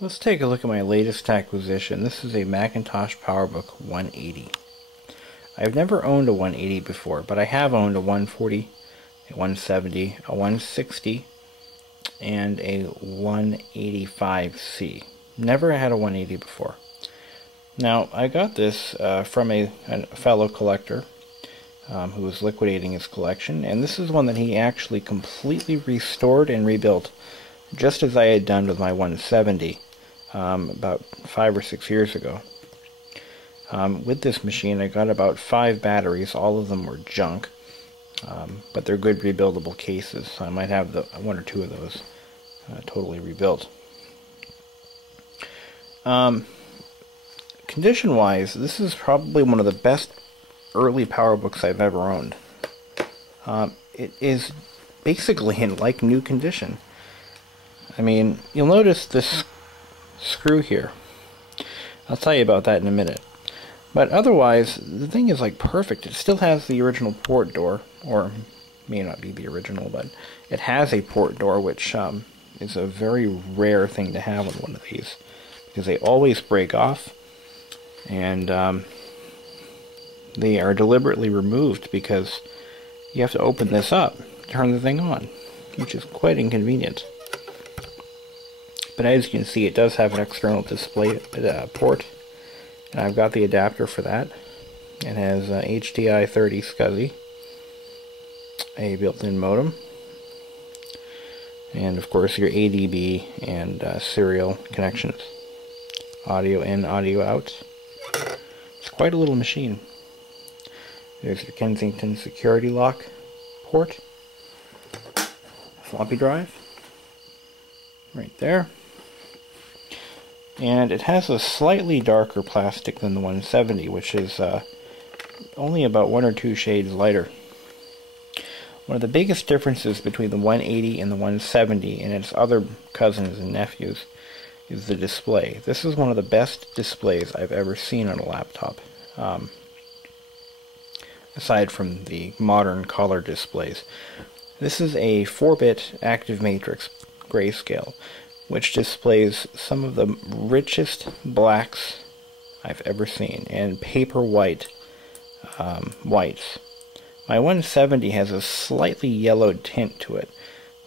Let's take a look at my latest acquisition. This is a Macintosh Powerbook 180. I've never owned a 180 before, but I have owned a 140, a 170, a 160, and a 185C. Never had a 180 before. Now, I got this from a fellow collector who was liquidating his collection, and this is one that he actually completely restored and rebuilt, just as I had done with my 170 about 5 or 6 years ago. With this machine, I got about 5 batteries. All of them were junk, but they're good rebuildable cases, so I might have 1 or 2 of those totally rebuilt. Condition-wise, this is probably one of the best early PowerBooks I've ever owned. It is basically in like new condition. I mean, you'll notice this screw here. I'll tell you about that in a minute. But otherwise, the thing is like perfect. It still has the original port door, or may not be the original, but it has a port door, which is a very rare thing to have on one of these, because they always break off, and they are deliberately removed because you have to open this up to turn the thing on, which is quite inconvenient. But as you can see, it does have an external display port, and I've got the adapter for that. It has HDI 30 SCSI, a built-in modem, and of course your ADB and serial connections, audio in, audio out. It's quite a little machine. There's your Kensington security lock port, floppy drive, right there. And it has a slightly darker plastic than the 170, which is only about 1 or 2 shades lighter. One of the biggest differences between the 180 and the 170 and its other cousins and nephews is the display. This is one of the best displays I've ever seen on a laptop, aside from the modern color displays. This is a 4-bit active matrix grayscale, which displays some of the richest blacks I've ever seen, and paper white whites. My 170 has a slightly yellowed tint to it,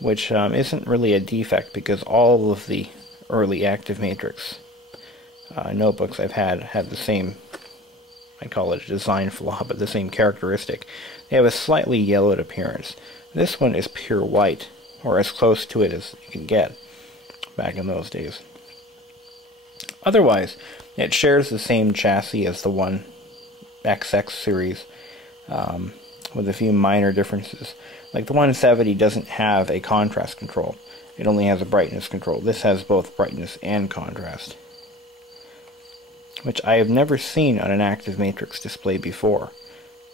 which isn't really a defect because all of the early active matrix notebooks I've had the same, I call it a design flaw, but the same characteristic. They have a slightly yellowed appearance. This one is pure white, or as close to it as you can get back in those days. Otherwise, it shares the same chassis as the 1XX series, with a few minor differences. Like the 170 doesn't have a contrast control. It only has a brightness control. This has both brightness and contrast, which I have never seen on an active matrix display before.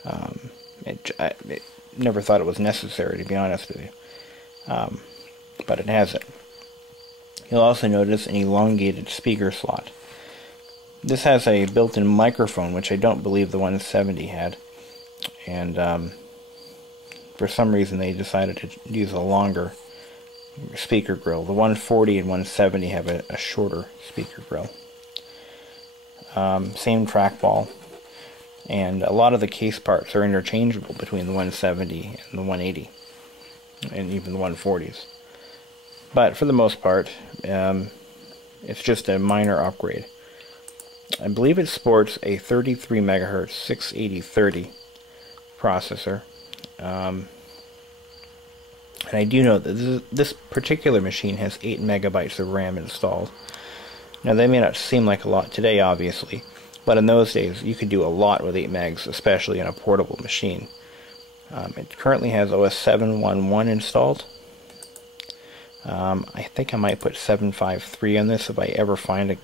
I never thought it was necessary, to be honest with you. But it has it. You'll also notice an elongated speaker slot. This has a built-in microphone, which I don't believe the 170 had. And for some reason they decided to use a longer speaker grill. The 140 and 170 have a shorter speaker grill. Same trackball, and a lot of the case parts are interchangeable between the 170 and the 180, and even the 140s. But for the most part, it's just a minor upgrade. I believe it sports a 33 MHz 68030 processor. And I do know that this particular machine has 8 megabytes of RAM installed. Now, that may not seem like a lot today, obviously, but in those days you could do a lot with 8 megs, especially in a portable machine. It currently has OS 7.1.1 installed. I think I might put 7.5.3 on this if I ever find a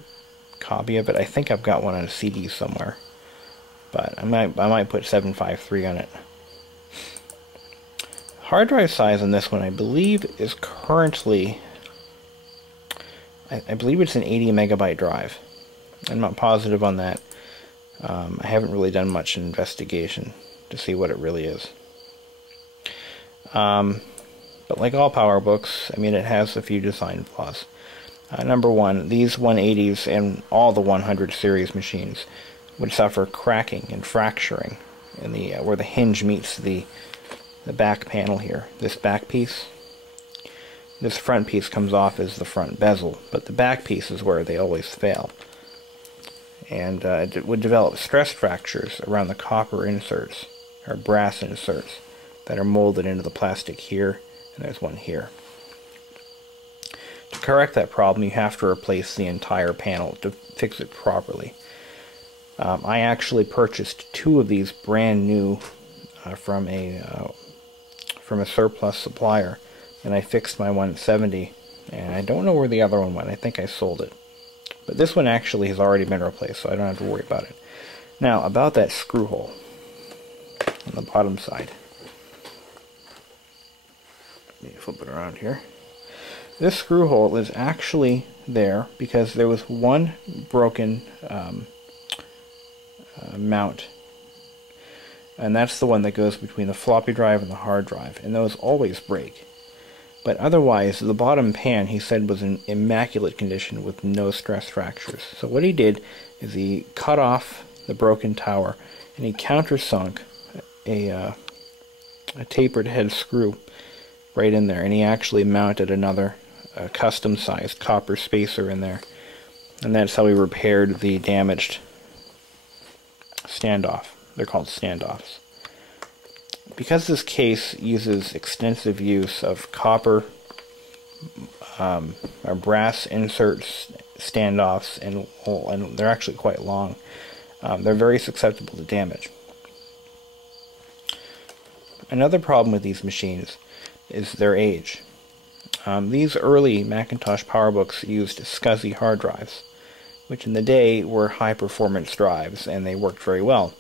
copy of it. I think I've got one on a CD somewhere, but I might put 7.5.3 on it. Hard drive size on this one, I believe, is currently, I believe it's an 80 megabyte drive. I'm not positive on that. I haven't really done much investigation to see what it really is. But like all PowerBooks, I mean, it has a few design flaws. Number one, these 180s and all the 100 series machines would suffer cracking and fracturing in the where the hinge meets the back panel here. This back piece, this front piece comes off as the front bezel, but the back piece is where they always fail. And it would develop stress fractures around the copper inserts, or brass inserts, that are molded into the plastic here, and there's one here. To correct that problem, you have to replace the entire panel to fix it properly. I actually purchased 2 of these brand new from a surplus supplier, and I fixed my 170, and I don't know where the other one went. I think I sold it. But this one actually has already been replaced, so I don't have to worry about it. Now, about that screw hole on the bottom side. Let me flip it around here. This screw hole is actually there because there was one broken mount, and that's the one that goes between the floppy drive and the hard drive, and those always break. But otherwise, the bottom pan, he said, was in immaculate condition with no stress fractures. So what he did is he cut off the broken tower, and he countersunk a tapered head screw right in there, and he actually mounted another custom-sized copper spacer in there, and that's how we repaired the damaged standoff. They're called standoffs. Because this case uses extensive use of copper or brass inserts, standoffs, and they're actually quite long, they're very susceptible to damage. Another problem with these machines is their age. These early Macintosh Powerbooks used SCSI hard drives, which in the day were high-performance drives, and they worked very well.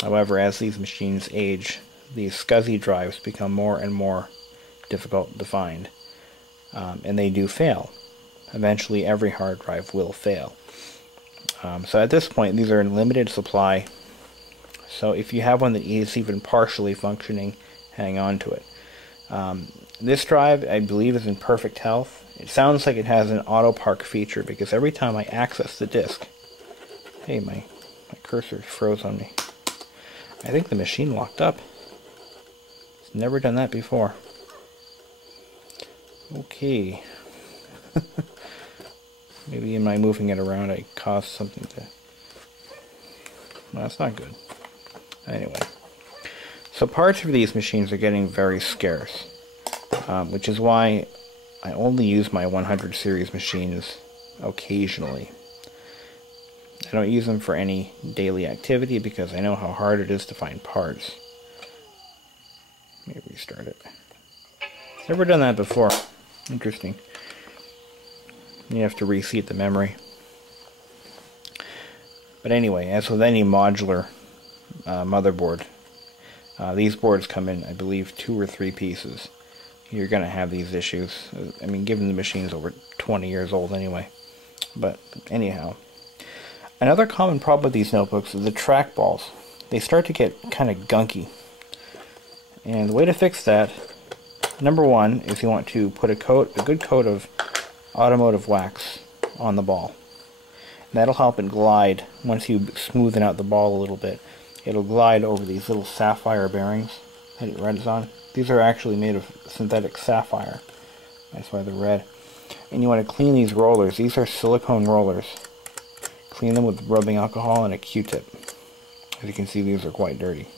However, as these machines age, these SCSI drives become more and more difficult to find, and they do fail. Eventually, every hard drive will fail. So at this point, these are in limited supply, so if you have one that is even partially functioning, hang on to it. This drive, I believe, is in perfect health. It sounds like it has an auto park feature because every time I access the disk... Hey, my cursor froze on me. I think the machine locked up. It's never done that before. Okay. Maybe in my moving it around I caused something to... No, that's not good. Anyway. So parts for these machines are getting very scarce. Which is why I only use my 100 series machines occasionally. I don't use them for any daily activity because I know how hard it is to find parts. Let me restart it. Never done that before. Interesting. You have to reseat the memory. But anyway, as with any modular motherboard, these boards come in, I believe, 2 or 3 pieces. You're going to have these issues. I mean, given the machine's over 20 years old anyway. But anyhow. Another common problem with these notebooks is the trackballs. They start to get kind of gunky. And the way to fix that, number one, is you want to put a good coat of automotive wax on the ball. And that'll help it glide. Once you smoothen out the ball a little bit, it'll glide over these little sapphire bearings that it runs on. These are actually made of synthetic sapphire. That's why they're red. And you want to clean these rollers. These are silicone rollers. Clean them with rubbing alcohol and a Q-tip. As you can see, these are quite dirty.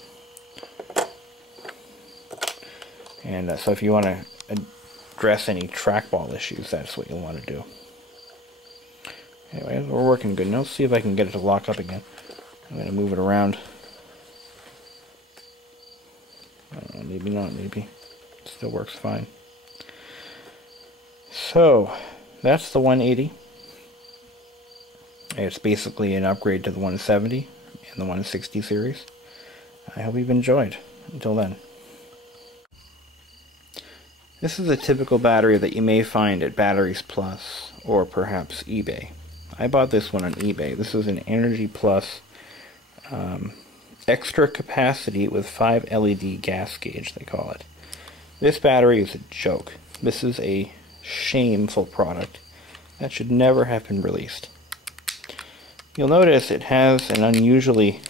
And so if you want to address any trackball issues, that's what you'll want to do. Anyway, we're working good. Now let's see if I can get it to lock up again. I'm going to move it around. I don't know, maybe not, maybe. It still works fine. So, that's the 180. It's basically an upgrade to the 170 and the 160 series. I hope you've enjoyed. Until then. This is a typical battery that you may find at Batteries Plus or perhaps eBay. I bought this one on eBay. This is an Energy Plus extra capacity with 5 LED gas gauge, they call it. This battery is a joke. This is a shameful product. That should never have been released. You'll notice it has an unusually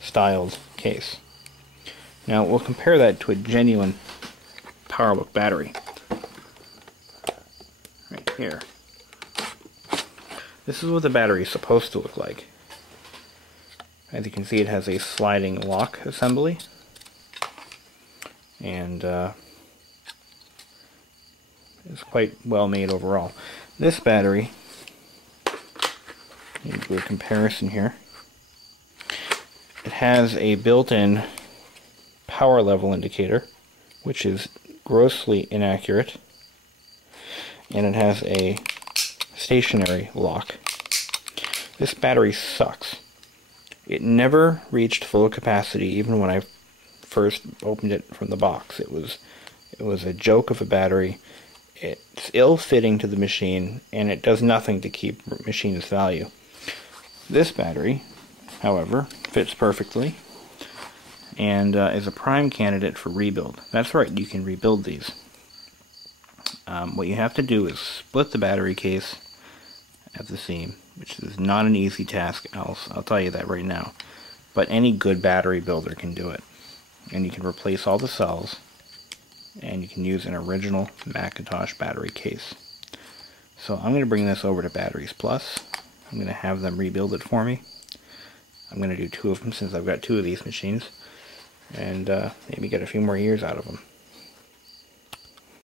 styled case. Now we'll compare that to a genuine Powerbook battery. Right here. This is what the battery is supposed to look like. As you can see, it has a sliding lock assembly. And it's quite well made overall. This battery, let me do a comparison here. It has a built-in power level indicator, which is grossly inaccurate, and it has a stationary lock. This battery sucks. It never reached full capacity even when I first opened it from the box. It was a joke of a battery. It's ill-fitting to the machine, and it does nothing to keep machine's value. This battery, however, fits perfectly and is a prime candidate for rebuild. That's right, you can rebuild these. What you have to do is split the battery case at the seam, which is not an easy task, I'll tell you that right now. But any good battery builder can do it. And you can replace all the cells, and you can use an original Macintosh battery case. So I'm going to bring this over to Batteries Plus. I'm going to have them rebuild it for me. I'm going to do 2 of them since I've got 2 of these machines, and maybe get a few more years out of them.